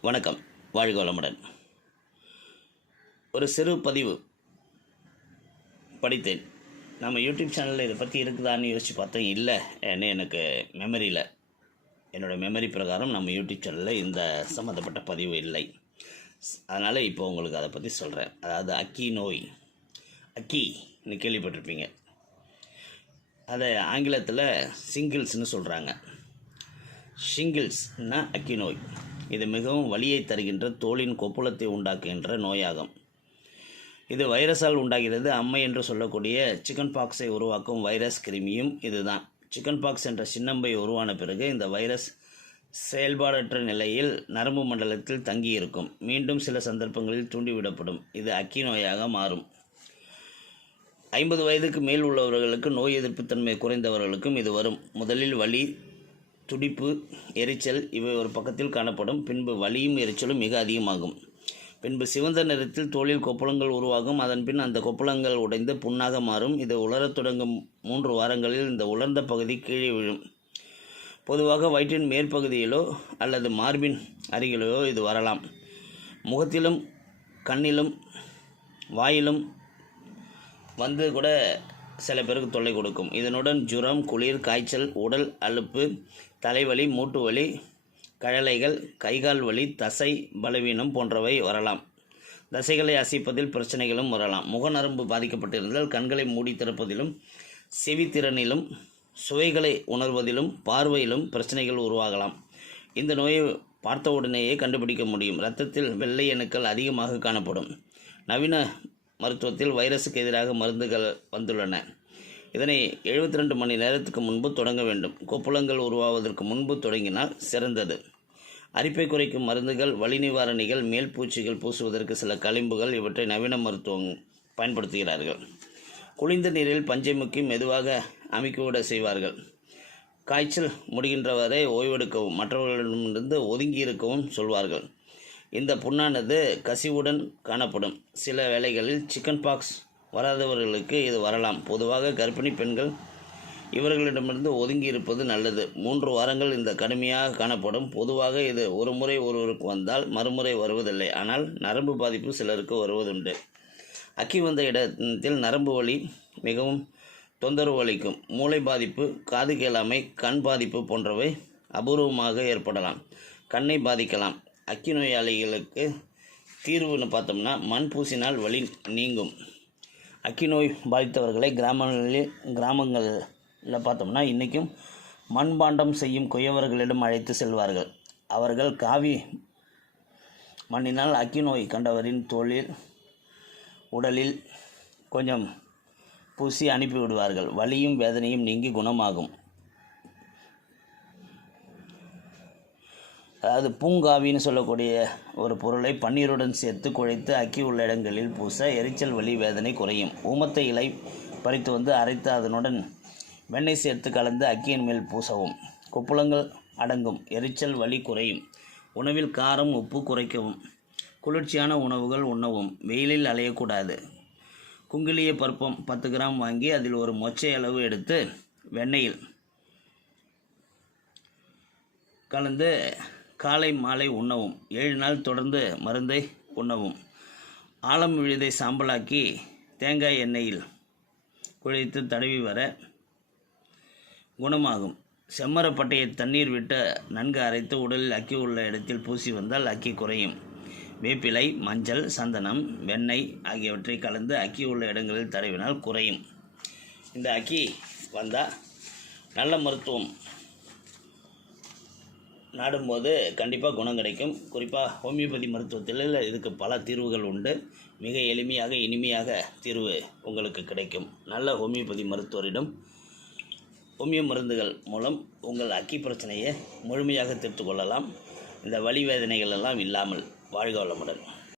வணக்கம். வாழ்க வளமுடன். ஒரு சிறு பதிவு படித்தேன். நம்ம யூடியூப் சேனலில் இதை பற்றி இருக்குதான்னு யோசித்து பார்த்தேன். இல்லை ஏன்னு எனக்கு மெமரியில் என்னோடய மெமரி பிரகாரம் நம்ம யூடியூப் சேனலில் இந்த சம்மந்தப்பட்ட பதிவு இல்லை. அதனால் இப்போ உங்களுக்கு அதை பற்றி சொல்கிறேன் அதாவது அக்கி நோய். அக்கின்னு கேள்விப்பட்டிருப்பீங்க. அதை ஆங்கிலத்தில் சிங்கிள்ஸ்னு சொல்கிறாங்க ஷிங்கிள்ஸ்னால் அக்கி நோய். இது மிகவும் வலியை தருகின்ற தோலின் கொப்புளத்தை உண்டாக்குகின்ற நோயாகும். இது வைரஸால் உண்டாகிறது. அம்மை என்று சொல்லக்கூடிய சிக்கன் பாக்ஸை உருவாக்கும் வைரஸ் கிருமியும் இதுதான். சிக்கன் பாக்ஸ் என்ற சின்னம்பை உருவான பிறகு இந்த வைரஸ் செயல்பாடற்ற நிலையில் நரம்பு மண்டலத்தில் தங்கியிருக்கும். மீண்டும் சில சந்தர்ப்பங்களில் தூண்டிவிடப்படும். இது அக்கி நோயாக மாறும். ஐம்பது வயதுக்கு மேல் உள்ளவர்களுக்கு நோய் எதிர்ப்புத்தன்மை குறைந்தவர்களுக்கும் இது வரும். முதலில் வலி துடிப்பு எரிச்சல் இவை ஒரு பக்கத்தில் காணப்படும். பின்பு வலியும் எரிச்சலும் மிக அதிகமாகும். பின்பு சிவந்த நிறத்தில் தோளில் கொப்பளங்கள் உருவாகும். அதன் பின் அந்த கொப்பளங்கள் உடைந்து புண்ணாக மாறும். இது உலரத் தொடங்கும் மூன்று வாரங்களில் இந்த உலர்ந்த பகுதி கீழே விழும். பொதுவாக வயிற்றின் மேற்பகுதியிலோ அல்லது மார்பின் அருகிலோ இது வரலாம். முகத்திலும் கண்ணிலும் வாயிலும் வந்து கூட சில பேருக்கு தொல்லை கொடுக்கும். இதனுடன் ஜுரம் குளிர் காய்ச்சல் உடல் அலுப்பு தலைவலி மூட்டு வலி கழலைகள் கைகால் வலி தசை பலவீனம் போன்றவை வரலாம். தசைகளை அசைப்பதில் பிரச்சனைகளும் வரலாம். முகநரம்பு பாதிக்கப்பட்டிருந்தால் கண்களை மூடி திறப்பதிலும் செவித்திறனிலும் சுவைகளை உணர்வதிலும் பார்வையிலும் பிரச்சனைகள் உருவாகலாம். இந்த நோயை பார்த்தவுடனேயே கண்டுபிடிக்க முடியும். இரத்தத்தில் வெள்ளை அணுக்கள் அதிகமாக காணப்படும். நவீன மருத்துவத்தில் வைரஸுக்கு எதிராக மருந்துகள் வந்துள்ளன. இதனை எழுபத்தி ரெண்டு மணி நேரத்துக்கு முன்பு தொடங்க வேண்டும். கொப்புளங்கள் உருவாவதற்கு முன்பு தொடங்கினால் சிறந்தது. அரிப்பை குறைக்கும் மருந்துகள் வலி நிவாரணிகள் மேல் பூச்சிகள் பூசுவதற்கு சில களிம்புகள் இவற்றை நவீன மருத்துவம் பயன்படுத்துகிறார்கள். குளிர்ந்த நீரில் பஞ்சை முக்கி மெதுவாக அமைக்கிவிட செய்வார்கள். காய்ச்சல் முடிகின்ற வரை ஓய்வெடுக்கவும் மற்றவர்களிடமிருந்து ஒதுங்கி இருக்கவும் சொல்வார்கள். இந்த புண்ணானது கசிவுடன் காணப்படும். சில வேளைகளில் சிக்கன் பாக்ஸ் வராதவர்களுக்கு இது வரலாம். பொதுவாக கர்ப்பிணி பெண்கள் இவர்களிடமிருந்து ஒதுங்கி இருப்பது நல்லது. மூன்று வாரங்கள் இந்த கடுமையாக காணப்படும். பொதுவாக இது ஒரு முறை ஒருவருக்கு வந்தால் மறுமுறை வருவதில்லை. ஆனால் நரம்பு பாதிப்பு சிலருக்கு வருவதுண்டு. அக்கி வந்த இடத்தில் நரம்பு வலி மிகவும் தொந்தரவு அளிக்கும். மூளை பாதிப்பு காது கேளாமை கண் பாதிப்பு போன்றவை அபூர்வமாக ஏற்படலாம். கண்ணை பாதிக்கலாம். அக்கி நோயாளிகளுக்கு தீர்வுன்னு பார்த்தோம்னா மண் பூசினால் வலி நீங்கும். அக்கி நோய் பாதித்தவர்களை கிராமங்களில் கிராமங்களில் பார்த்தோம்னா இன்றைக்கும் மண்பாண்டம் செய்யும் குயவர்களிடம் அழைத்து செல்வார்கள். அவர்கள் காவி மண்ணினால் அக்கி நோய் கண்டவரின் தோளில் உடலில் கொஞ்சம் பூசி அனுப்பிவிடுவார்கள். வலியும் வேதனையும் நீங்கி குணமாகும். அதாவது பூங்காவின்னு சொல்லக்கூடிய ஒரு பொருளை பன்னீருடன் சேர்த்து குழைத்து அக்கி உள்ள இடங்களில் பூச எரிச்சல் வலி வேதனை குறையும். ஊமத்தை இலை பறித்து வந்து அரைத்து அதனுடன் வெண்ணெய் சேர்த்து கலந்து அக்கியின் மேல் பூசவும். கொப்புளங்கள் அடங்கும். எரிச்சல் வலி குறையும். உணவில் காரம் உப்பு குறைக்கவும். குளிர்ச்சியான உணவுகள் உண்ணவும். வெயிலில் அலையக்கூடாது. குங்கிலிய பருப்பம் பத்து கிராம் வாங்கி அதில் ஒரு மொச்சை அளவு எடுத்து வெண்ணெயில் கலந்து காலை மாலை உண்ணவும். ஏழு நாள் தொடர்ந்து மருந்தை உண்ணவும். ஆலம் விழுதை சாம்பலாக்கி தேங்காய் எண்ணெயில் குழைத்து தடவி வர குணமாகும். செம்மரப்பட்டையை தண்ணீர் விட்டு நன்கு அரைத்து உடலில் அக்கி உள்ள இடத்தில் பூசி வந்தால் அக்கி குறையும். வேப்பிலை மஞ்சள் சந்தனம் வெண்ணெய் ஆகியவற்றை கலந்து அக்கி உள்ள இடங்களில் தடவினால் குறையும். இந்த அக்கி வந்தால் நல்ல மருத்துவம் நாடும்போது கண்டிப்பாக குணம் கிடைக்கும். குறிப்பாக ஹோமியோபதி மருத்துவத்தில் இதுக்கு பல தீர்வுகள் உண்டு. மிக எளிமையாக இனிமையாக தீர்வு உங்களுக்கு கிடைக்கும். நல்ல ஹோமியோபதி மருத்துவரிடம் ஹோமியோ மருந்துகள் மூலம் உங்கள் அக்கி பிரச்சனையை முழுமையாக தீர்த்து கொள்ளலாம். இந்த வலி வேதனைகள் எல்லாம் இல்லாமல் வாழ்க வளமுடன்.